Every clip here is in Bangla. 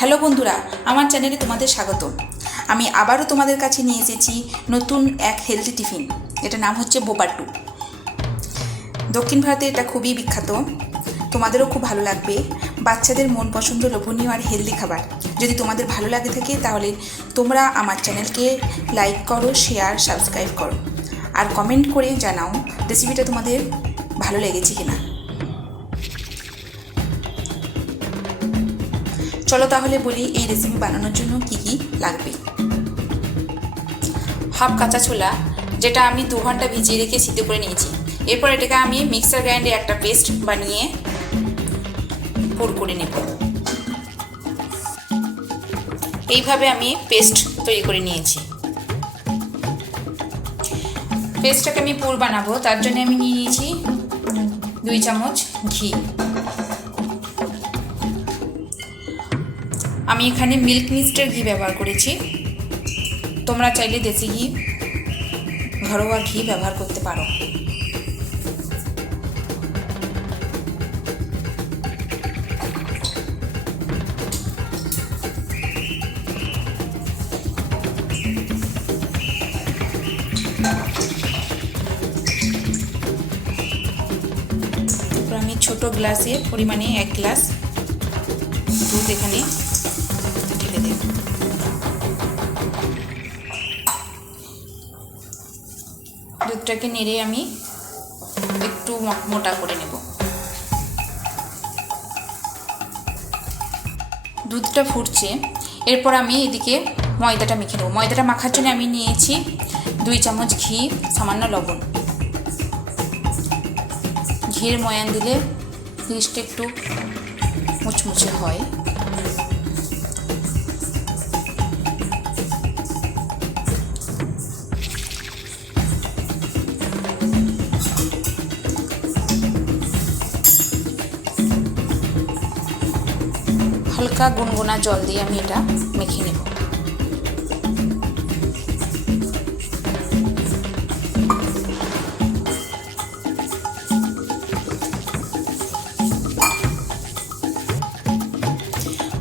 হ্যালো বন্ধুরা, আমার চ্যানেলে তোমাদের স্বাগত। আমি আবারও তোমাদের কাছে নিয়ে এসেছি নতুন এক হেলদি টিফিন। এটা নাম হচ্ছে বোপাট্টু। দক্ষিণ ভারতে এটা খুবই বিখ্যাত, তোমাদেরও খুব ভালো লাগবে। বাচ্চাদের মন পছন্দ লোভনীয় আর হেলদি খাবার। যদি তোমাদের ভালো লাগে থাকে তাহলে তোমরা আমার চ্যানেলকে লাইক করো, শেয়ার, সাবস্ক্রাইব করো আর কমেন্ট করে জানাও রেসিপিটা তোমাদের ভালো লেগেছে কিনা। চলো তাহলে বলি এই রেসিপি বানানোর জন্য কি কি লাগবে। হাফ কাঁচা ছোলা, যেটা আমি 2 ঘন্টা ভিজিয়ে রেখে সিদ্ধ করে নিয়েছি। এরপর এটাকে আমি মিক্সার গ্রাইন্ডে একটা পেস্ট বানিয়ে পুর করে নেব। এইভাবে আমি পেস্ট তৈরি করে নিয়েছি। পেস্টটাকে আমি পুর বানাবো, তার জন্য আমি নিয়ে নিয়েছি 2 চামচ ঘি। আমি এখানে মিল্ক মিস্টের ঘি ব্যবহার করেছি, তোমরা চাইলে দেশি ঘি, ঘরোয়া ঘি ব্যবহার করতে পারো। তারপর আমি ছোট গ্লাসে পরিমাণে 1 গ্লাস দুধ এখানে ঢেলে দেব। দুধটাকে নেড়ে আমি একটু মোটা করে নেব। দুধটা ফুটছে, এরপর আমি এদিকে ময়দাটা মেখে নেব। ময়দাটা মাখার জন্য আমি নিয়েছি 2 চামচ ঘি, সামান্য লবণ। ঘিয়ের ময়ান দিলে জিনিসটা একটু মুচমুচে হয়। হালকা গুনগুনা জল দিয়ে আমি এটা মেখে নেব।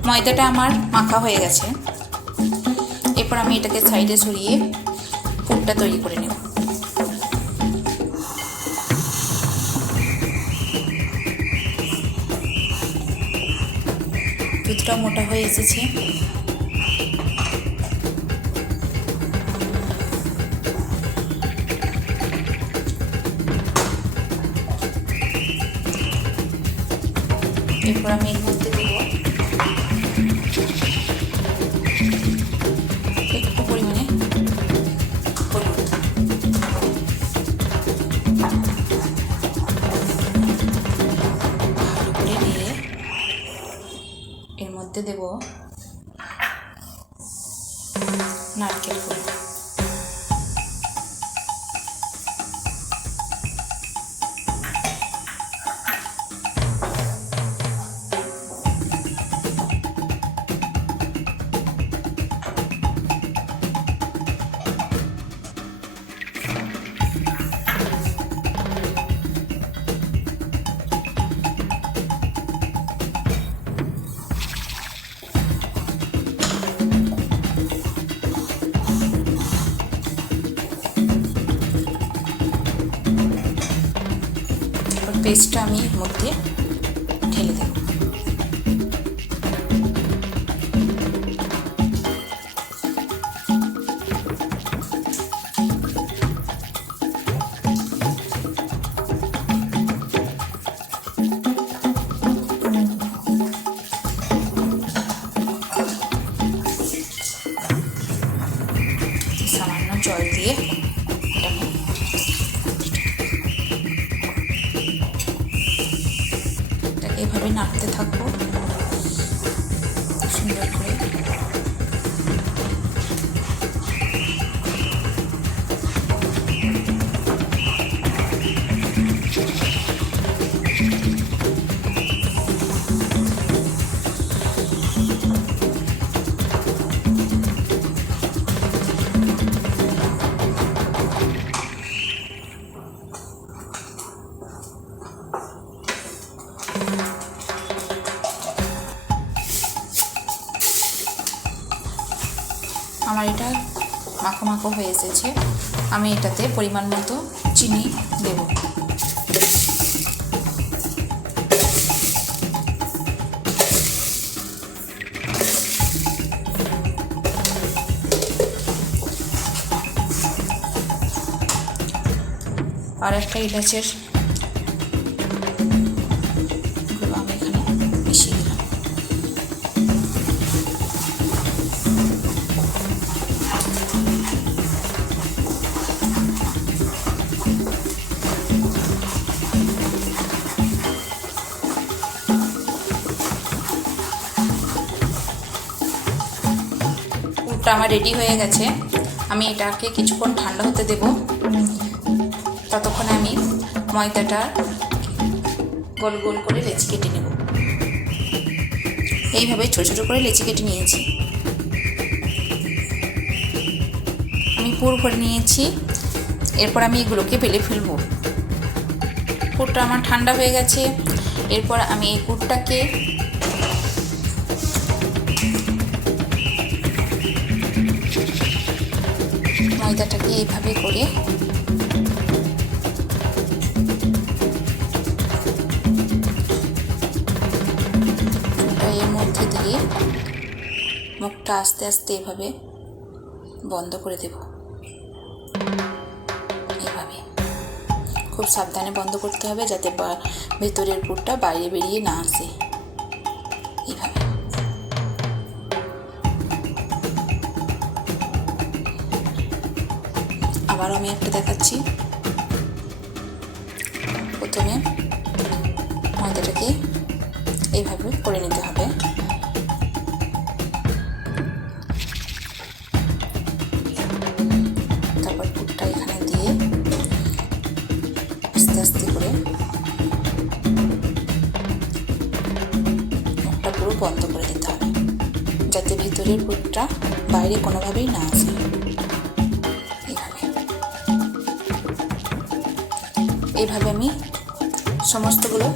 ময়দাটা আমার মাখা হয়ে গেছে, এরপর আমি এটাকে সাইডে সরিয়ে পুরটা তৈরি করে নেব। দুধটা মোটা হয়ে এসেছে, এরপর আমি এর মধ্যে দেব একটু পরিমাণে হলুদ। ভালো করে নিয়ে এর মধ্যে দেব নারকেল কুড়ি। পেস্টটা আমি এর মধ্যে ঢেলে দেব। সামান্য জল দিয়ে এভাবে নাড়তে থাকবো সুন্দর করে। আমার এটা মাখো মাখো হয়ে এসেছে। আমি এটাতে পরিমাণ মতো চিনি দেব। আর একটা ইলাচের গুঁড়ো আমি এখানে মিশিয়ে দিলাম। পুরটা আমার রেডি হয়ে গেছে। আমি এটাকে কিছুক্ষণ ঠান্ডা হতে দেব। ততক্ষণে আমি ময়দাটা গোল গোল করে লেচি কেটে নেব। এইভাবে ছোটো ছোটো করে লেচি কেটে নিয়েছি। আমি পুর ভরে নিয়েছি। এরপর আমি এগুলোকে বেলে ফেলবো। পুরটা আমার ঠান্ডা হয়ে গেছে। এরপর আমি এই পুরটাকে ময়দাটাকে এইভাবে করে এর মধ্যে দিয়ে মুখটা আস্তে আস্তে এভাবে বন্ধ করে দেব। এইভাবে খুব সাবধানে বন্ধ করতে হবে, যাতে ভেতরের পুরটা বাইরে বেরিয়ে না আসে। এইভাবে আবার আমি একটা দেখাচ্ছি। প্রথমে ময়দাটাকে এইভাবে করে নিতে হবে। তারপর পুরটা এখানে দিয়ে আস্তে আস্তে করে মুখটা পুরো বন্ধ করে দিতে হবে, যাতে ভিতরের পুরটা বাইরে কোনোভাবেই না আসে। এইভাবে আমি সমস্তগুলো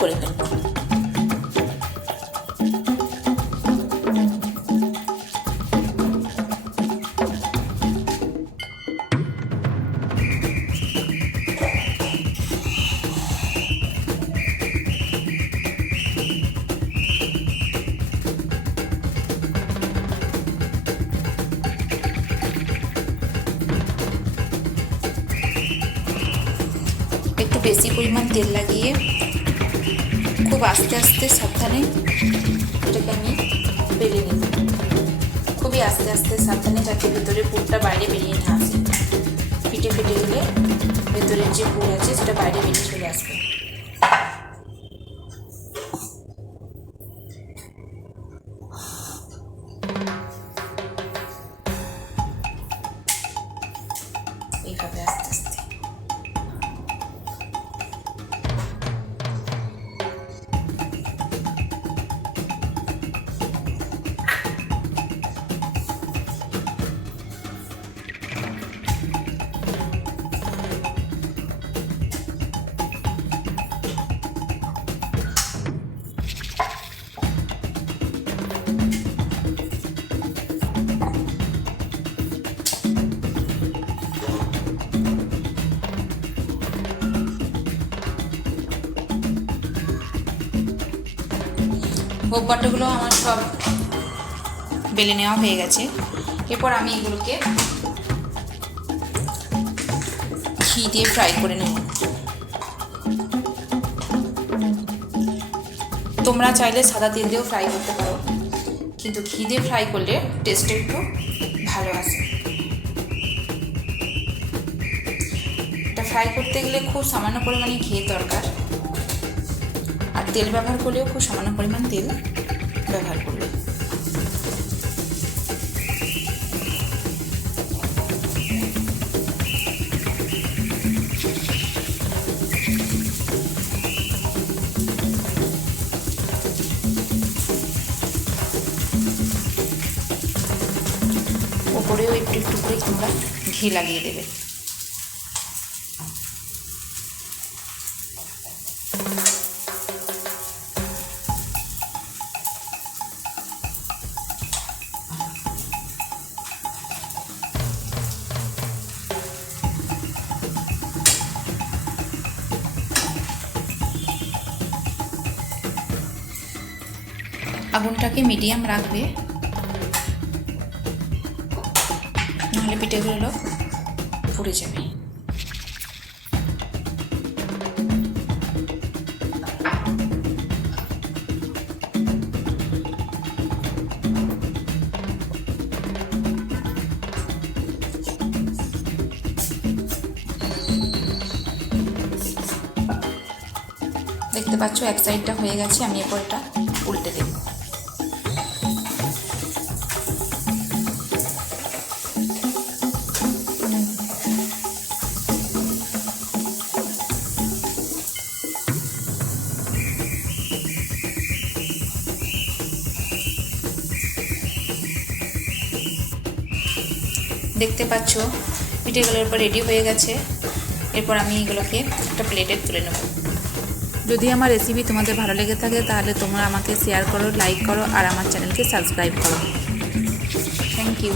করে ফেলব। একটু বেশি পরিমাণ তেল লাগিয়ে খুব আস্তে আস্তে সাবধানে এটাকে আমি বেলে নিব। খুবই আস্তে আস্তে সাবধানে, যাতে ভেতরে পুরটা বাইরে বেরিয়ে না আসে। ফিটে ফিটে গেলে ভেতরের যে পুর আছে সেটা বাইরে বেরিয়ে চলে আসবে। এইভাবে আস্তে আস্তে ভোগ বাটাগুলো আমার সব বেলে নেওয়া হয়ে গেছে। এরপর আমি এগুলোকে ঘি দিয়ে ফ্রাই করে নেব। তোমরা চাইলে সাদা তেল দিয়েও ফ্রাই করতে পারো, কিন্তু ঘি দিয়ে ফ্রাই করলে টেস্টটা একটু ভালো আসে। এটা ফ্রাই করতে গেলে খুব সামান্য পরিমাণে ঘিয়ের দরকার, আর তেল ব্যবহার করলেও খুব সামান্য পরিমাণ তেল ব্যবহার করবে। ওপরেও একটু একটু করে তোমরা ঘি লাগিয়ে দেবে। আগুনটাকে মিডিয়াম রাখবে, নাহলে পিঠেগুলো পুড়ে যাবে। দেখতে পাচ্ছ এক সাইডটা হয়ে গেছে, আমি এরপর এটা উল্টে দেব। দেখতে পাচ্ছ পিঠেগুলোর উপর রেডি হয়ে গেছে। এরপর আমি এগুলোকে একটা প্লেটে তুলে নেব। যদি আমার রেসিপি তোমাদের ভালো লেগে থাকে তাহলে তোমরা আমাকে শেয়ার করো, লাইক করো আর আমার চ্যানেলকে সাবস্ক্রাইব করো। Thank you.